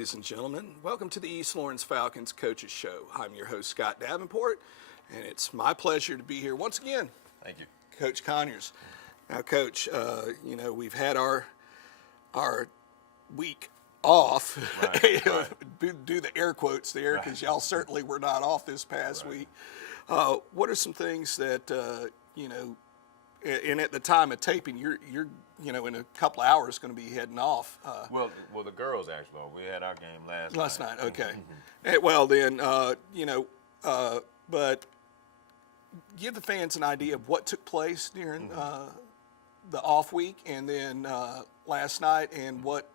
ladies and gentlemen. Welcome to the East Lawrence Falcons Coaches Show. I'm your host, Scott Davenport, and it's my pleasure to be here once again. Thank you. Coach Conyers. Now, Coach, we've had our week off. Right, right. Do the air quotes there, because y'all certainly were not off this past week. What are some things that, and at the time of taping, you're in a couple of hours going to be heading off. Well, the girls actually. We had our game last night. Okay. Well, then, but give the fans an idea of what took place during the off week, and then last night, and what's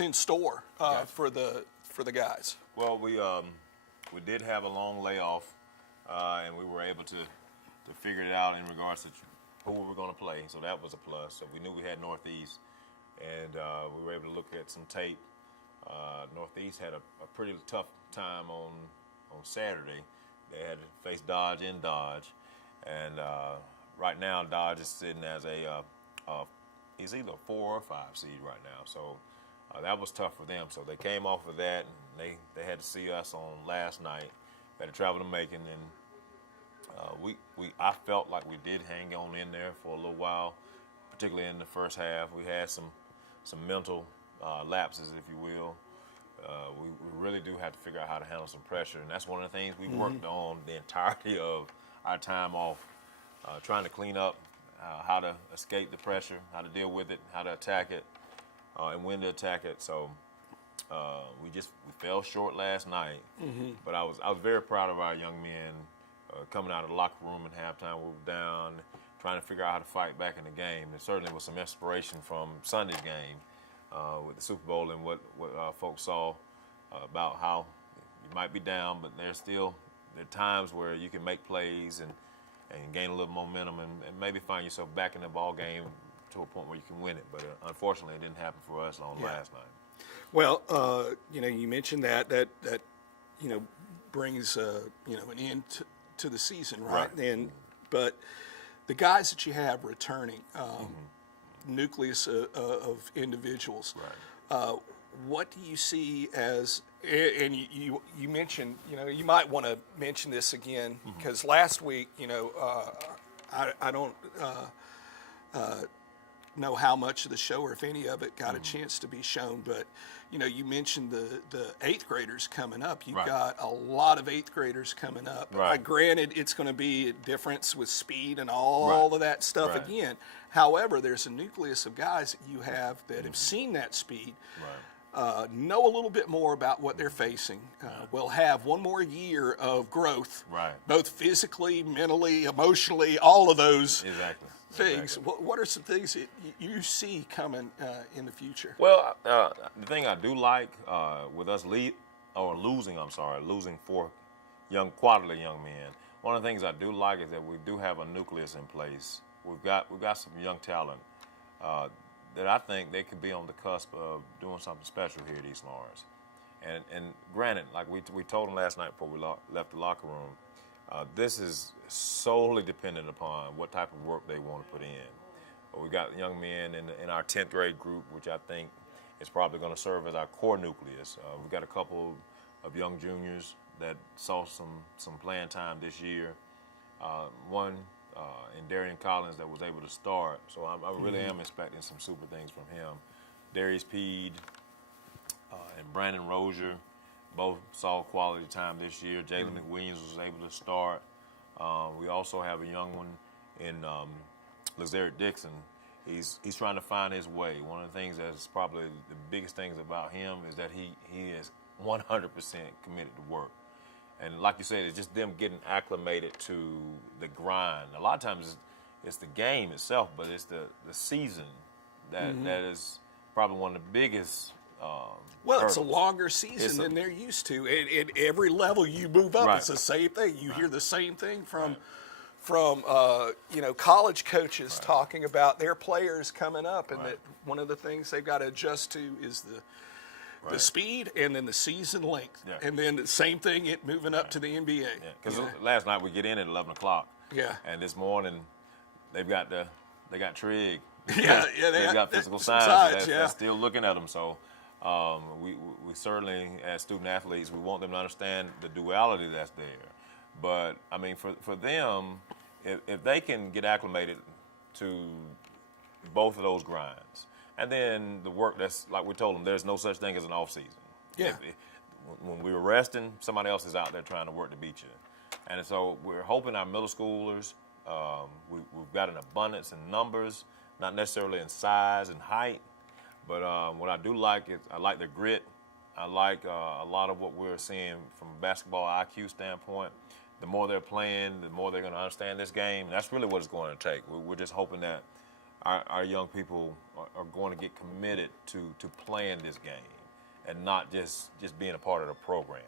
in store for the guys. Well, we did have a long layoff, and we were able to figure it out in regards to who we were going to play, so that was a plus. So we knew we had Northeast, and we were able to look at some tape. Northeast had a pretty tough time on Saturday. They had to face Dodge in Dodge, and right now Dodge is sitting as he's either a 4 or 5 seed right now. So that was tough for them. So they came off of that, and they had to see us on last night. They had to travel to Macon, and I felt like we did hang on in there for a little while, particularly in the first half. We had some mental lapses, if you will. We really do have to figure out how to handle some pressure, and that's one of the things we worked on the entirety of our time off, trying to clean up how to escape the pressure, how to deal with it, how to attack it, and when to attack it. So we fell short last night, but I was very proud of our young men. Coming out of the locker room at halftime, we were down, trying to figure out how to fight back in the game. There certainly was some inspiration from Sunday's game with the Super Bowl, and what folks saw about how you might be down, but there are times where you can make plays and gain a little momentum and maybe find yourself back in the ball game to a point where you can win it. But unfortunately, it didn't happen for us last night. Well, you mentioned that brings an end to the season, right? But the guys that you have returning, nucleus of individuals, what do you see as? And you mentioned, you might want to mention this again, because last week, I don't know how much of the show, or if any of it, got a chance to be shown, but you mentioned the 8th graders coming up. You've got a lot of 8th graders coming up. Granted, it's going to be a difference with speed and all of that stuff again. However, there's a nucleus of guys that you have that have seen that speed, know a little bit more about what they're facing, will have one more year of growth, both physically, mentally, emotionally, all of those things. Exactly. What are some things that you see coming in the future? Well, the thing I do like with us losing 4 quality young men. One of the things I do like is that we do have a nucleus in place. We've got some young talent that I think they could be on the cusp of doing something special here at East Lawrence. And granted, like we told them last night before we left the locker room, this is solely dependent upon what type of work they want to put in. We got young men in our 10th grade group, which I think is probably going to serve as our core nucleus. We've got a couple of young juniors that saw some playing time this year. One in Darian Collins that was able to start. So I really am expecting some super things from him. Darius Peed and Brandon Rozier both saw quality time this year. Jalen McWilliams was able to start. We also have a young one in Lazarick Dixon. He's trying to find his way. One of the things that's probably the biggest things about him is that he is 100% committed to work. And like you said, it's just them getting acclimated to the grind. A lot of times it's the game itself, but it's the season that is probably one of the biggest Well, it's a longer season than they're used to. At every level you move up, it's the same thing. You hear the same thing from college coaches talking about their players coming up, and that one of the things they've got to adjust to is the speed and then the season length, and then the same thing moving up to the NBA. Because last night we get in at 11 o'clock. Yeah. And this morning they got Trig. They've got physical science. That's still looking at them. So We certainly, as student athletes, we want them to understand the duality that's there. But I mean, for them, if they can get acclimated to both of those grinds, and then the work that's like we told them, there's no such thing as an off season. Yeah. When we were resting, somebody else is out there trying to work to beat you. And so we're hoping our middle schoolers, we've got an abundance in numbers, not necessarily in size and height, but what I do like is I like their grit. I like a lot of what we're seeing from a basketball IQ standpoint. The more they're playing, the more they're going to understand this game. And that's really what it's going to take. We're just hoping that our young people are going to get committed to playing this game and not just being a part of the program.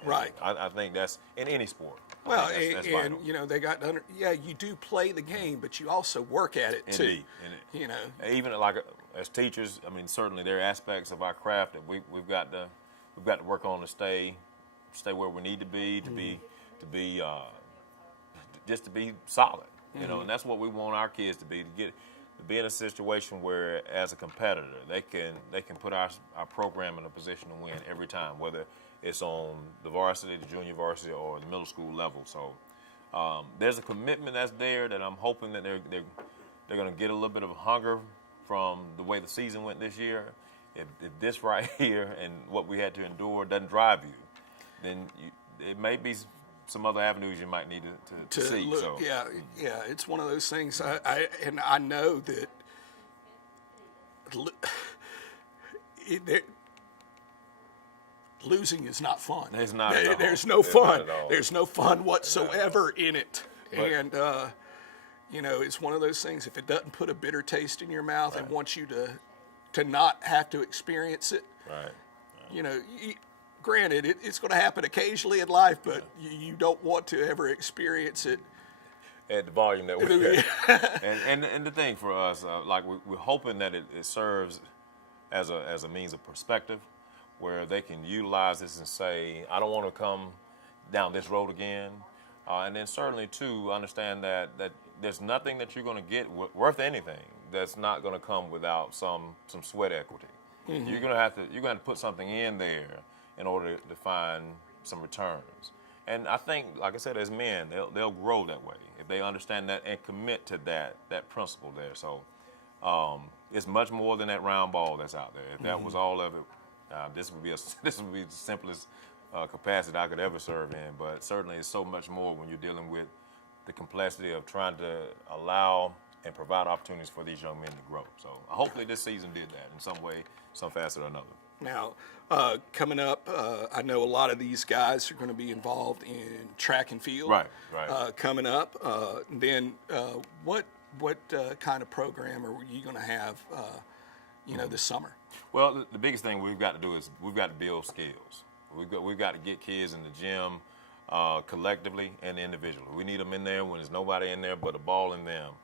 And right. I think that's in any sport. Well, that's and you know, they got to you do play the game, but you also work at it too. Indeed. You know, even like as teachers, I mean, certainly there are aspects of our craft that we've got to work on to stay where we need to be just to be solid. You know, and that's what we want our kids to be in a situation where, as a competitor, they can put our program in a position to win every time, whether it's on the varsity, the junior varsity, or the middle school level. So there's a commitment that's there that I'm hoping that they're going to get a little bit of hunger from the way the season went this year. If this right here and what we had to endure doesn't drive you, then it may be some other avenues you might need to seek. Look, so. Yeah, it's one of those things. I know that losing is not fun. It's not. There's no fun. There's no fun whatsoever in it. And you know, it's one of those things. If it doesn't put a bitter taste in your mouth and wants you to not have to experience it, right. You know. Granted, it's going to happen occasionally in life, but you don't want to ever experience it at the volume that we're at. And the thing for us, like we're hoping that it serves as a means of perspective, where they can utilize this and say, I don't want to come down this road again. And then certainly, too, understand that there's nothing that you're going to get worth anything that's not going to come without some sweat equity. Mm-hmm. You're going to have to put something in there in order to find some returns. And I think, like I said, as men, they'll grow that way if they understand that and commit to that principle there. So it's much more than that round ball that's out there. If that was all of it, this would be the simplest capacity I could ever serve in. But certainly it's so much more when you're dealing with the complexity of trying to allow and provide opportunities for these young men to grow. So hopefully this season did that in some way, some facet or another. Now, coming up, I know a lot of these guys are going to be involved in track and field. Right. Coming up, then what kind of program are you going to have, this summer? Well, the biggest thing we've got to do is we've got to build skills. We've got to get kids in the gym collectively and individually. We need them in there when there's nobody in there but a ball in them.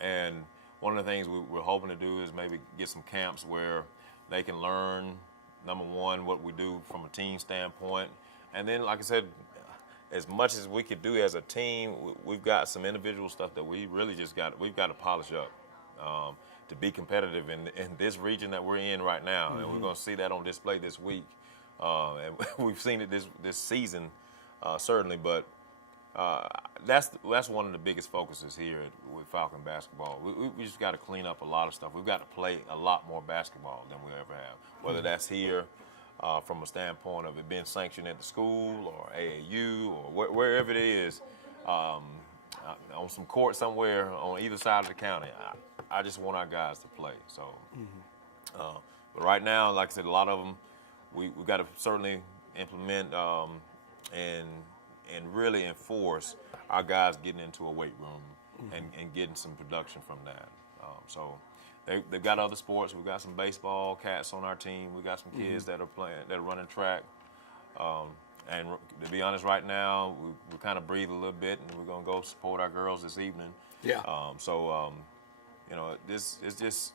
And one of the things we're hoping to do is maybe get some camps where they can learn, number one, what we do from a team standpoint. And then, like I said, as much as we could do as a team, we've got some individual stuff that we really we've got to polish up to be competitive in this region that we're in right now. Mm-hmm. And we're going to see that on display this week. And we've seen it this season, certainly, but that's one of the biggest focuses here with Falcon basketball. We just got to clean up a lot of stuff. We've got to play a lot more basketball than we ever have, whether that's here from a standpoint of it being sanctioned at the school or AAU or wherever it is, on some court somewhere on either side of the county. I just want our guys to play. So, but right now, like I said, a lot of them we've got to certainly implement and really enforce our guys getting into a weight room and getting some production from that. So they've got other sports. We've got some baseball cats on our team. We've got some kids that are running track. And to be honest, right now, we kind of breathe a little bit, and we're going to go support our girls this evening. Yeah. This is just,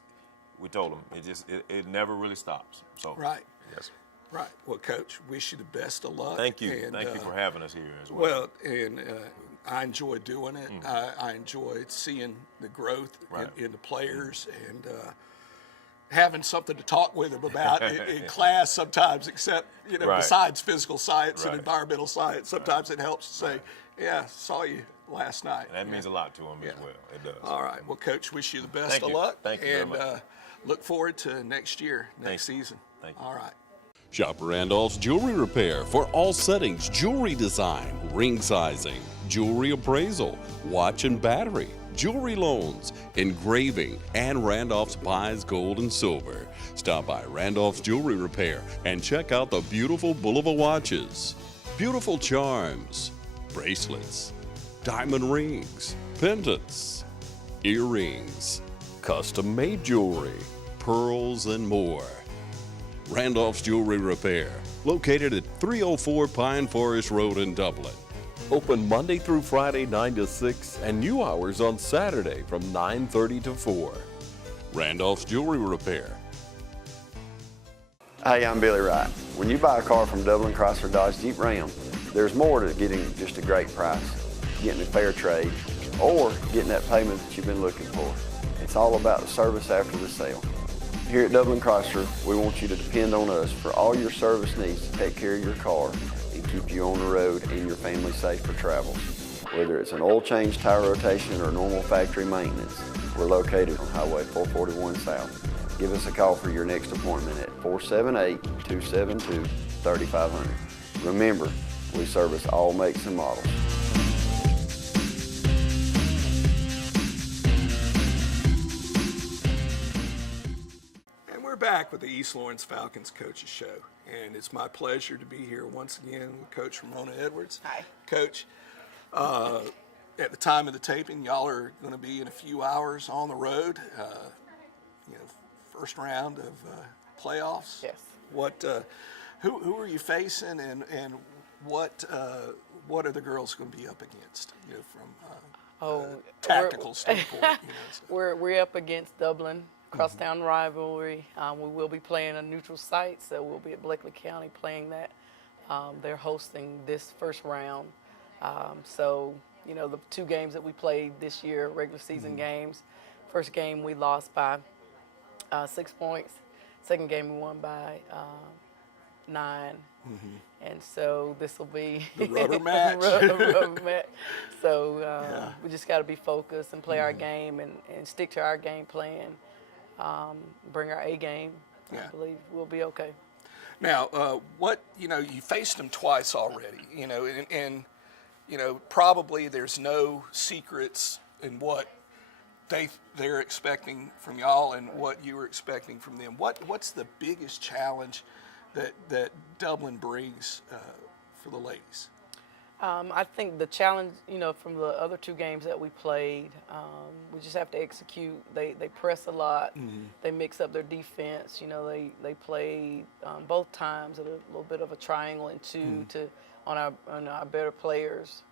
we told them, it never really stops. So. Right. Yes. Right. Well, Coach, wish you the best of luck. Thank you. And, thank you for having us here as well. Well, and I enjoy doing it. I enjoy seeing the growth in the players. And having something to talk with them about in class sometimes, except, besides physical science and environmental science, sometimes it helps to say, yeah, saw you last night. And that means a lot to them as well. It does. All right. Well, Coach, wish you the best of luck. Thank you very much. Look forward to next year, next season. Thank you. All right. Shop Randolph's Jewelry Repair for all settings, jewelry design, ring sizing, jewelry appraisal, watch and battery, jewelry loans, engraving, and Randolph's buys gold and silver. Stop by Randolph's Jewelry Repair and check out the beautiful Bulova watches, beautiful charms, bracelets, diamond rings, pendants, earrings, custom-made jewelry, pearls, and more. Randolph's Jewelry Repair, located at 304 Pine Forest Road in Dublin. Open Monday through Friday 9 to 6 and new hours on Saturday from 9:30 to 4. Randolph's Jewelry Repair. Hey, I'm Billy Wright. When you buy a car from Dublin Chrysler Dodge Jeep Ram, there's more to getting just a great price, getting a fair trade, or getting that payment that you've been looking for. It's all about the service after the sale. Here at Dublin Chrysler, we want you to depend on us for all your service needs to take care of your car and keep you on the road and your family safe for travel. Whether it's an oil change, tire rotation, or normal factory maintenance, we're located on Highway 441 South. Give us a call for your next appointment at 478-272-3500. Remember, we service all makes and models. We're back with the East Lawrence Falcons Coaches Show, and it's my pleasure to be here once again with Coach Ramona Edwards. Hi. Coach, at the time of the taping, y'all are going to be in a few hours on the road, first round of playoffs. Yes. What, who are you facing, and what are the girls going to be up against, from tactical standpoint? We're up against Dublin. Crosstown rivalry. We will be playing a neutral site, so we'll be at Bleckley County playing that. They're hosting this first round. The two games that we played this year, regular season games. First game we lost by 6 points. Second game we won by 9. And so this will be the rubber match. rubber match. So we just got to be focused and play our game and stick to our game plan. Bring our A game. I believe we'll be okay. Now, you faced them twice already, and probably there's no secrets in what they're expecting from y'all and what you were expecting from them. What's the biggest challenge that Dublin brings for the ladies? I think the challenge, from the other two games that we played, we just have to execute. They press a lot. They mix up their defense. They play both times at a little bit of a triangle and two on our better players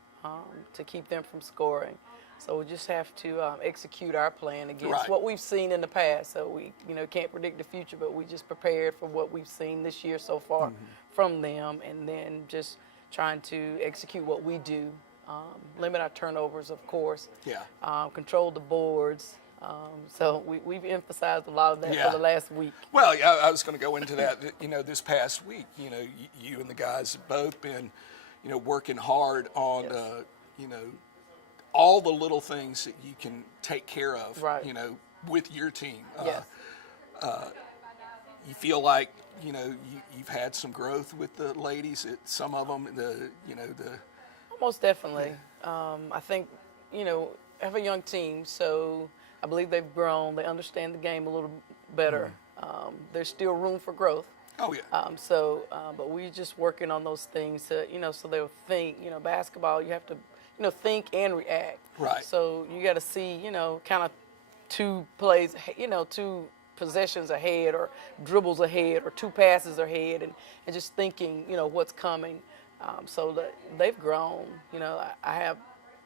to keep them from scoring. So we just have to execute our plan against what we've seen in the past. So we, can't predict the future, but we just prepared for what we've seen this year so far from them, and then just trying to execute what we do, limit our turnovers, of course, control the boards. So we've emphasized a lot of that for the last week. Well, I was going to go into that. This past week, you and the guys have both been, working hard on, all the little things that you can take care of, with your team. You feel like, you've had some growth with the ladies. Some of them, Most definitely. I think, I have a young team, so I believe they've grown. They understand the game a little better. There's still room for growth. Oh, yeah. But we're just working on those things to, so they'll think, basketball, you have to, think and react. Right. So you got to see, kind of two plays, two possessions ahead or dribbles ahead or two passes ahead and just thinking, what's coming. So that they've grown. I have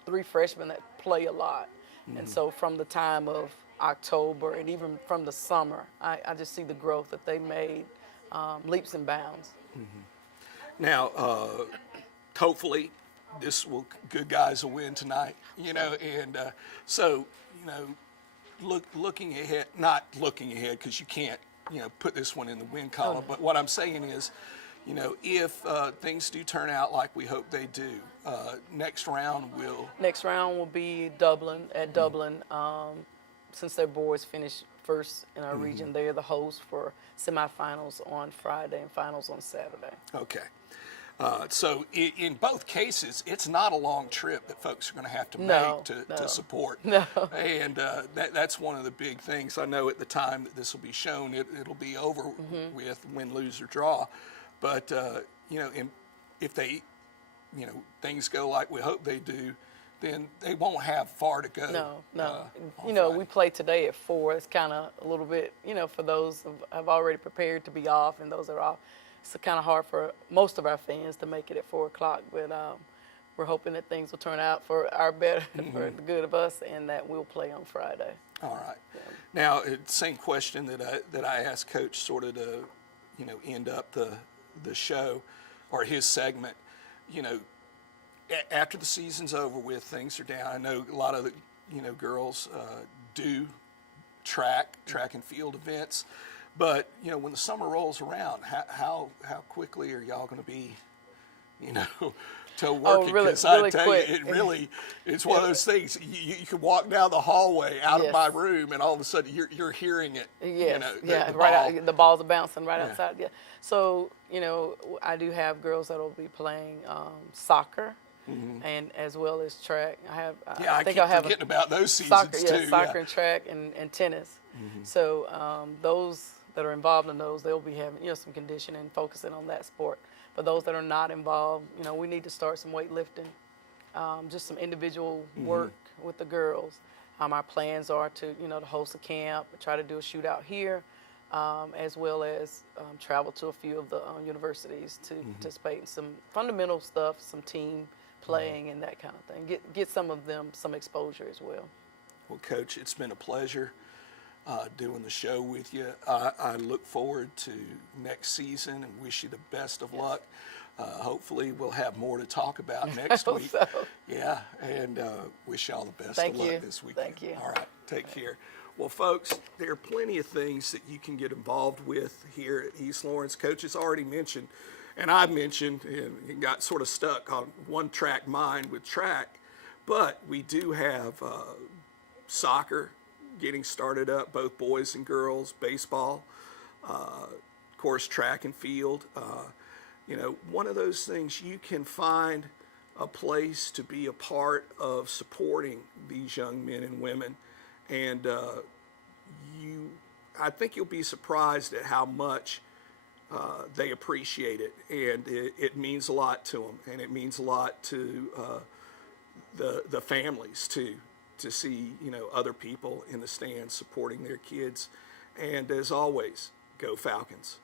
3 freshmen that play a lot. And so from the time of October and even from the summer, I just see the growth that they made, leaps and bounds. Now, hopefully good guys will win tonight, and so, looking ahead, not looking ahead because you can't, put this one in the win column. But what I'm saying is, if things do turn out like we hope they do, next round will be Dublin at Dublin. Since their boys finished first in our region, they're the host for semifinals on Friday and finals on Saturday. Okay. So in both cases, it's not a long trip that folks are going to have to make to support. No. And that's one of the big things. I know at the time that this will be shown, it'll be over with win, lose, or draw. But, if they, things go like we hope they do, then they won't have far to go. No. We play today at 4. It's kind of a little bit, for those who have already prepared to be off and those that are off, it's kind of hard for most of our fans to make it at 4 o'clock. But we're hoping that things will turn out for our better, for the good of us, and that we'll play on Friday. All right. Yeah. Now, same question that I asked Coach sort of to, end up the show or his segment. After the season's over with, things are down. I know a lot of the, girls do track and field events, but when the summer rolls around, how quickly are y'all going to be, to working? Because I tell you, it's one of those things. You can walk down the hallway out of my room, and all of a sudden you're hearing it. Yes, the balls are bouncing right outside. Yeah. So I do have girls that will be playing soccer. And as well as track. I think I'll have forgetting about those seasons too. Soccer and track and tennis. So those that are involved in those, they'll be having some conditioning, focusing on that sport. For those that are not involved, we need to start some weightlifting, just some individual work with the girls. Our plans are to to host a camp, try to do a shootout here, as well as travel to a few of the universities to participate in some fundamental stuff, some team playing and that kind of thing. Get some of them some exposure as well. Well, Coach, it's been a pleasure doing the show with you. I look forward to next season and wish you the best of luck. Hopefully we'll have more to talk about next week. So. Yeah, and wish you all the best of luck this weekend. Thank you. All right, take care. Well, folks, there are plenty of things that you can get involved with here at East Lawrence. Coach has already mentioned, and I mentioned, and got sort of stuck on one track mind with track, but we do have soccer getting started up, both boys and girls, baseball, of course, track and field. One of those things, you can find a place to be a part of supporting these young men and women, and I think you'll be surprised at how much they appreciate it, and it means a lot to them, and it means a lot to the families too, to see other people in the stands supporting their kids. And as always, go Falcons.